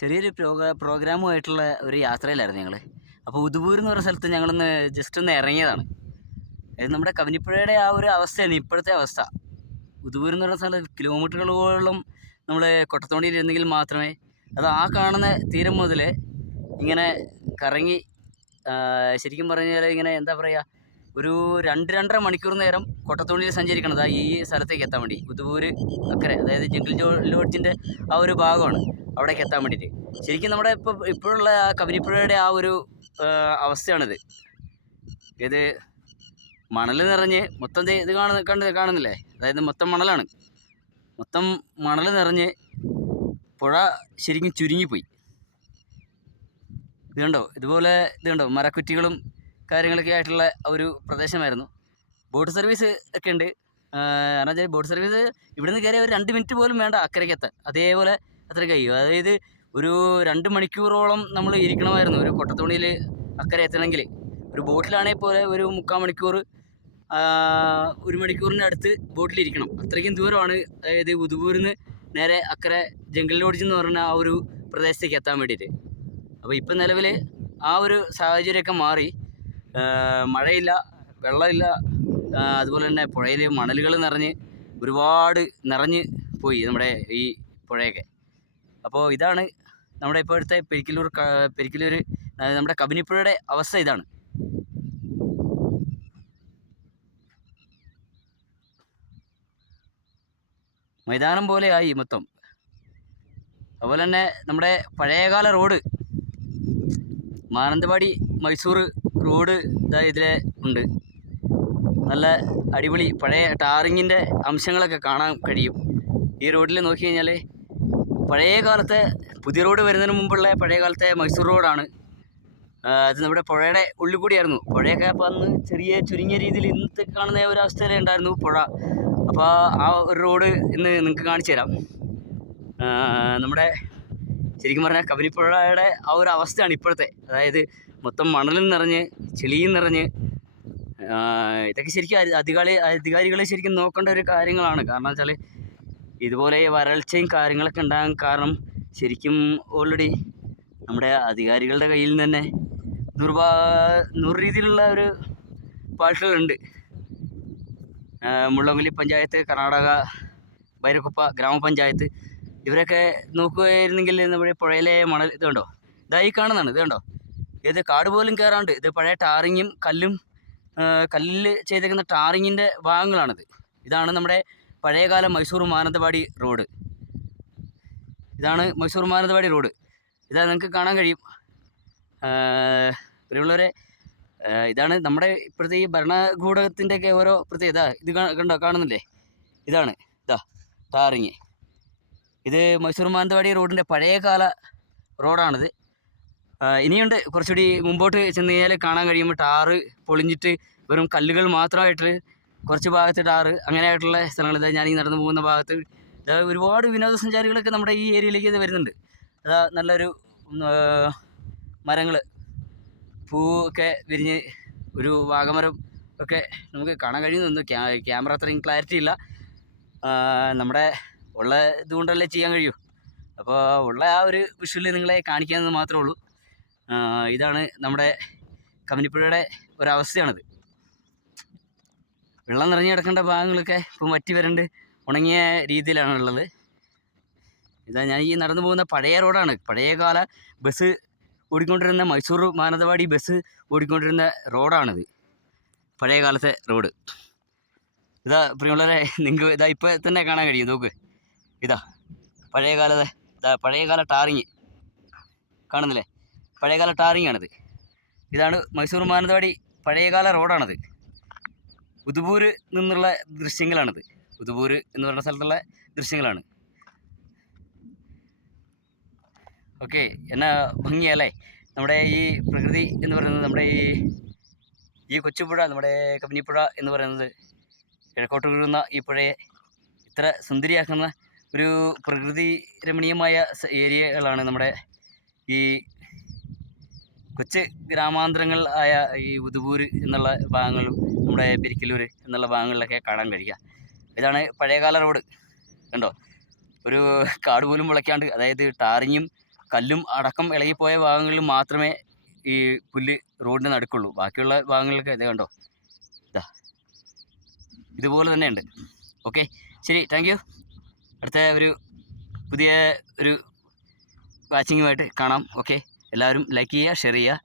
ചെറിയൊരു പ്രോഗ്രാമുമായിട്ടുള്ള ഒരു യാത്രയിലായിരുന്നു ഞങ്ങൾ. അപ്പോൾ ഉദുപൂർ എന്ന് പറഞ്ഞ സ്ഥലത്ത് ഞങ്ങളൊന്ന് ജസ്റ്റ് ഒന്ന് ഇറങ്ങിയതാണ്. അത് നമ്മുടെ കബനിപ്പുഴയുടെ ആ ഒരു അവസ്ഥയാണ് ഇപ്പോഴത്തെ അവസ്ഥ. ഉദുപൂർ എന്ന് പറഞ്ഞ സ്ഥലം കിലോമീറ്ററുകളോളം നമ്മൾ കൊട്ടത്തോണ്ടിയിൽ ഇരുന്നെങ്കിൽ മാത്രമേ അത് ആ കാണുന്ന തീരം മുതൽ ഇങ്ങനെ കറങ്ങി ശരിക്കും പറഞ്ഞാൽ ഇങ്ങനെ എന്താ പറയുക, ഒരു 2-2.5 മണിക്കൂർ നേരം കൊട്ടത്തോണിയിൽ സഞ്ചരിക്കണത് ഈ സ്ഥലത്തേക്ക് എത്താൻ വേണ്ടി. ഉദുപൂർ അക്കരെ, അതായത് ജംഗിൾ ലോഡ്ജിൻ്റെ ആ ഒരു ഭാഗമാണ് അവിടേക്ക് എത്താൻ വേണ്ടിയിട്ട്. ശരിക്കും നമ്മുടെ ഇപ്പോഴുള്ള ആ കബനിപ്പുഴയുടെ ആ ഒരു അവസ്ഥയാണിത്. ഇത് മണൽ നിറഞ്ഞ് മൊത്തം ഇത് കാണുന്നില്ലേ, അതായത് മൊത്തം മണലാണ്. മൊത്തം മണൽ നിറഞ്ഞ് പുഴ ശരിക്കും ചുരുങ്ങിപ്പോയി. ഇത് കണ്ടോ മരക്കുറ്റികളും കാര്യങ്ങളൊക്കെ ആയിട്ടുള്ള ഒരു പ്രദേശമായിരുന്നു. ബോട്ട് സർവീസ് ഒക്കെ ഉണ്ട്. കാരണം വെച്ചാൽ ബോട്ട് സർവീസ് ഇവിടുന്ന് കയറിയ ഒരു 2 മിനിറ്റ് പോലും വേണ്ട അക്കരയ്ക്ക് എത്താൻ. അതേപോലെ അത്ര കഴിയും. അതായത് ഒരു 2 മണിക്കൂറോളം നമ്മൾ ഇരിക്കണമായിരുന്നു ഒരു കൊട്ടത്തോണിയിൽ അക്കരെ എത്തണമെങ്കിൽ. ഒരു ബോട്ടിലാണെങ്കിൽ പോലെ ഒരു 3/4 മണിക്കൂർ 1 മണിക്കൂറിൻ്റെ അടുത്ത് ബോട്ടിലിരിക്കണം. അത്രയ്ക്കും ദൂരമാണ്. അതായത് ഉദുപൂരിൽ നിന്ന് നേരെ അക്കരെ ജംഗിൾ ലോഡ്ജ് എന്ന് പറഞ്ഞ ആ ഒരു പ്രദേശത്തേക്ക് എത്താൻ വേണ്ടിയിട്ട്. അപ്പോൾ ഇപ്പം നിലവിൽ ആ ഒരു സാഹചര്യമൊക്കെ മാറി. മഴയില്ല, വെള്ളമില്ല, അതുപോലെ തന്നെ പുഴയിൽ മണലുകൾ ഒരുപാട് നിറഞ്ഞ് പോയി നമ്മുടെ ഈ പുഴയൊക്കെ. അപ്പോൾ ഇതാണ് നമ്മുടെ ഇപ്പോഴത്തെ പെരിക്കല്ലൂർ നമ്മുടെ കബനിപ്പുഴയുടെ അവസ്ഥ ഇതാണ്. മൈതാനം പോലെ ആയി മൊത്തം. അതുപോലെ തന്നെ നമ്മുടെ പഴയകാല റോഡ്, മാനന്തവാടി മൈസൂർ റോഡ് ഇതിലെ ഉണ്ട്. നല്ല അടിപൊളി പഴയ ടാറിങ്ങിൻ്റെ അംശങ്ങളൊക്കെ കാണാൻ കഴിയും ഈ റോഡിൽ നോക്കി കഴിഞ്ഞാൽ. പഴയ കാലത്തെ പുതിയ റോഡ് വരുന്നതിന് മുമ്പുള്ള പഴയ കാലത്തെ മൈസൂർ റോഡാണ്. അത് നമ്മുടെ പുഴയുടെ ഉള്ളിൽ കൂടിയായിരുന്നു. പുഴയൊക്കെ അപ്പോൾ അന്ന് ചുരുങ്ങിയ രീതിയിൽ ഇന്നത്തെ കാണുന്ന ഒരു അവസ്ഥയിലേ ഉണ്ടായിരുന്നു പുഴ. അപ്പോൾ ആ ഒരു റോഡ് ഇന്ന് നിങ്ങൾക്ക് കാണിച്ചു തരാം. നമ്മുടെ ശരിക്കും പറഞ്ഞാൽ കബനിപ്പുഴയുടെ ആ ഒരു അവസ്ഥയാണ് ഇപ്പോഴത്തെ. അതായത് മൊത്തം മണലും നിറഞ്ഞ് ചെളിയും നിറഞ്ഞ്. ഇതൊക്കെ ശരിക്കും അധികാരികൾ ശരിക്കും നോക്കേണ്ട ഒരു കാര്യങ്ങളാണ്. കാരണം വെച്ചാൽ ഇതുപോലെ വരൾച്ചയും കാര്യങ്ങളൊക്കെ ഉണ്ടാകാൻ കാരണം ശരിക്കും ഓൾറെഡി നമ്മുടെ അധികാരികളുടെ കയ്യിൽ നിന്ന് തന്നെ 100 രീതിയിലുള്ള ഒരു പാഴ്ചകളുണ്ട്. മുള്ളംകൊല്ലി പഞ്ചായത്ത്, കർണാടക ബൈരക്കുപ്പ ഗ്രാമപഞ്ചായത്ത്, ഇവരൊക്കെ നോക്കുകയായിരുന്നെങ്കിൽ നമ്മുടെ പുഴയിലെ മണൽ ഇത് കണ്ടോ, ഇതായി കാണുന്നതാണ്. ഇത് കണ്ടോ, ഇത് കാട് പോലും കയറാണ്ട് ഇത് പഴയ ടാറിങ്ങും കല്ലിൽ ചെയ്തേക്കുന്ന ടാറിങ്ങിൻ്റെ ഭാഗങ്ങളാണിത്. ഇതാണ് നമ്മുടെ പഴയകാല മൈസൂർ മാനന്തവാടി റോഡ്. ഇതാണ് മൈസൂർ മാനന്തവാടി റോഡ്. ഇതാ നിങ്ങൾക്ക് കാണാൻ കഴിയും. പ്രിയമുള്ളവരെ, ഇതാണ് നമ്മുടെ ഇപ്പോഴത്തെ ഈ ഭരണകൂടത്തിൻ്റെയൊക്കെ ഓരോ പ്രത്യേകത. ഇത് കാണുന്നില്ലേ, ഇതാണ് ടാറിങ്. ഇത് മൈസൂർ മാനന്തവാടി റോഡിൻ്റെ പഴയകാല റോഡാണിത്. ഇനിയുണ്ട് കുറച്ചുകൂടി മുമ്പോട്ട് ചെന്ന് കഴിഞ്ഞാൽ കാണാൻ കഴിയുമ്പോൾ ടാറ് പൊളിഞ്ഞിട്ട് വെറും കല്ലുകൾ മാത്രമായിട്ട് കുറച്ച് ഭാഗത്ത് ടാറ് അങ്ങനെയായിട്ടുള്ള സ്ഥലങ്ങൾ. ഞാൻ ഈ നടന്നു പോകുന്ന ഭാഗത്ത് ഒരുപാട് വിനോദസഞ്ചാരികളൊക്കെ നമ്മുടെ ഈ ഏരിയയിലേക്ക് വരുന്നുണ്ട്. നല്ലൊരു മരങ്ങൾ, പൂവൊക്കെ വിരിഞ്ഞ് ഒരു വാഗമരം ഒക്കെ നമുക്ക് കാണാൻ കഴിയുന്നുണ്ട്. ക്യാമറ അത്രയും ക്ലാരിറ്റി ഇല്ല, നമ്മുടെ ഉള്ള ഇതുകൊണ്ടല്ലേ ചെയ്യാൻ കഴിയൂ. അപ്പോൾ ഉള്ള ആ ഒരു വിഷ്വല് നിങ്ങളെ കാണിക്കാമെന്ന് മാത്രമേ ഉള്ളൂ. ഇതാണ് നമ്മുടെ കബനിപ്പുഴയുടെ ഒരവസ്ഥയാണിത്. വെള്ളം നിറഞ്ഞു കിടക്കേണ്ട ഭാഗങ്ങളൊക്കെ ഇപ്പോൾ വറ്റി വരണ്ട് ഉണങ്ങിയ രീതിയിലാണുള്ളത്. ഇതാ ഞാൻ ഈ നടന്നു പോകുന്ന പഴയ റോഡാണ്. പഴയകാല ബസ് ഓടിക്കൊണ്ടിരുന്ന മൈസൂർ മാനന്തവാടി ബസ് ഓടിക്കൊണ്ടിരുന്ന റോഡാണിത്, പഴയ കാലത്തെ റോഡ്. ഇതാ പ്രിയമുള്ളവരെ, നിങ്ങൾക്ക് ഇതാ ഇപ്പോൾ തന്നെ കാണാൻ കഴിയും. നോക്ക്, പഴയകാല ടാറിങ് കാണുന്നില്ലേ, പഴയകാല ടാറിങ്ങാണിത്. ഇതാണ് മൈസൂർ മാനന്തവാടി പഴയകാല റോഡാണിത്. ഉദുപൂർ നിന്നുള്ള ദൃശ്യങ്ങളാണിത്. ഉദുപൂർ എന്ന് പറയുന്ന സ്ഥലത്തുള്ള ദൃശ്യങ്ങളാണ്. ഓക്കെ, എന്നാ ഭംഗിയല്ലേ നമ്മുടെ ഈ പ്രകൃതി എന്ന് പറയുന്നത്. നമ്മുടെ ഈ കൊച്ചുപുഴ, നമ്മുടെ കബനിപ്പുഴ എന്ന് പറയുന്നത്, കിഴക്കോട്ട് വീഴുന്ന ഈ പുഴയെ ഇത്ര സുന്ദരിയാക്കുന്ന ഒരു പ്രകൃതി രമണീയമായ ഏരിയകളാണ് നമ്മുടെ ഈ കൊച്ചു ഗ്രാമാന്തരങ്ങൾ ആയ ഈ ഉദുപൂർ എന്നുള്ള ഭാഗങ്ങളും നമ്മുടെ പെരിക്കല്ലൂർ എന്നുള്ള ഭാഗങ്ങളിലൊക്കെ കാണാൻ കഴിയുക. ഇതാണ് പഴയകാല റോഡ്. കണ്ടോ, ഒരു കാട് പോലും മുളയ്ക്കാണ്ട്, അതായത് ടാറിങ്ങും കല്ലും അടക്കം ഇളകിപ്പോയ ഭാഗങ്ങളിൽ മാത്രമേ ഈ പുല്ല് റോഡിന് നടുക്കുള്ളൂ. ബാക്കിയുള്ള ഭാഗങ്ങളിലൊക്കെ ഇത് കണ്ടോ, ഇതാ ഇതുപോലെ തന്നെ ഉണ്ട്. ഓക്കെ, ശരി, താങ്ക് യു. അടുത്ത ഒരു പുതിയ ഒരു വാച്ചിങ്ങുമായിട്ട് കാണാം. ഓക്കെ, എല്ലാവരും ലൈക്ക് ചെയ്യുക, ഷെയർ ചെയ്യുക.